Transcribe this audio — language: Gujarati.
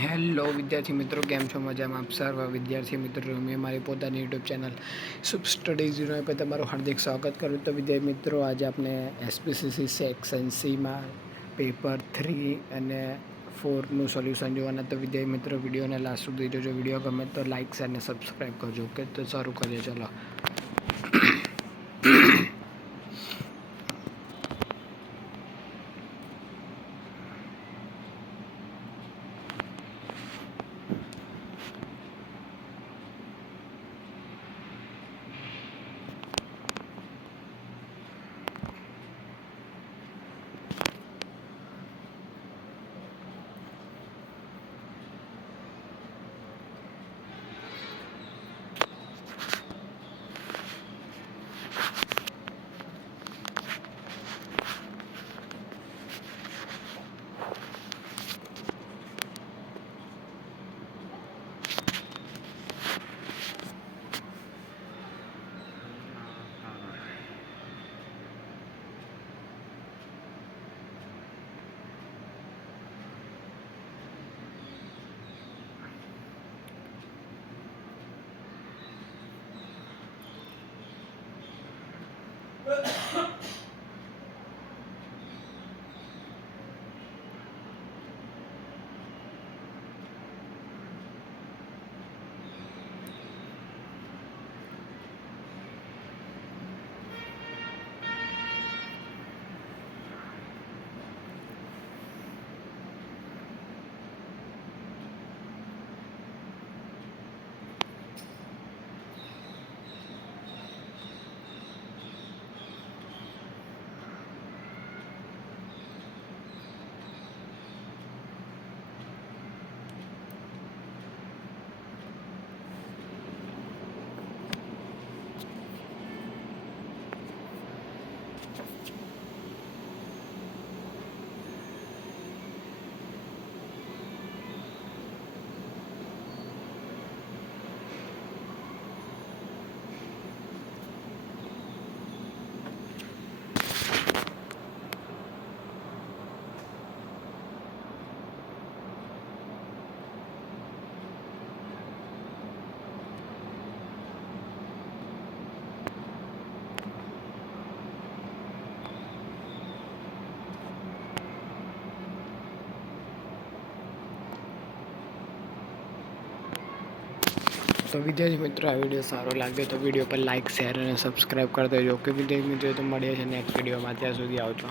હેલો વિદ્યાર્થી મિત્રો, કેમ છો? મજામાં? આપ સર્વ વિદ્યાર્થી મિત્રો મેં મારી પોતાની યુટ્યુબ ચેનલ શુભ સ્ટડી 0 પર તમારું હાર્દિક સ્વાગત કરું. તો વિદ્યાર્થી મિત્રો, આજે આપણે એસપીસીસી સેક્શન સીમાં પેપર 3 અને 4નું સોલ્યુશન જોવાના. તો વિદ્યાર્થી મિત્રો, વિડીયોને લાસ્ટ સુધી જોજો. વિડીયો ગમે તો લાઇક શેર અને સબસ્ક્રાઈબ કરજો. ઓકે, તો શરૂ કરીએ. ચલો. તો વિદ્યાર્થી મિત્રો, આ વિડીયો સારો લાગે તો વિડીયો પર લાઇક શેર અને સબસ્ક્રાઈબ કરી દેજો. ઓકે વિદ્યાર્થી મિત્રો, તો મળીએ છીએ નેક્સ્ટ વિડીયોમાં. ત્યાં સુધી આવજો.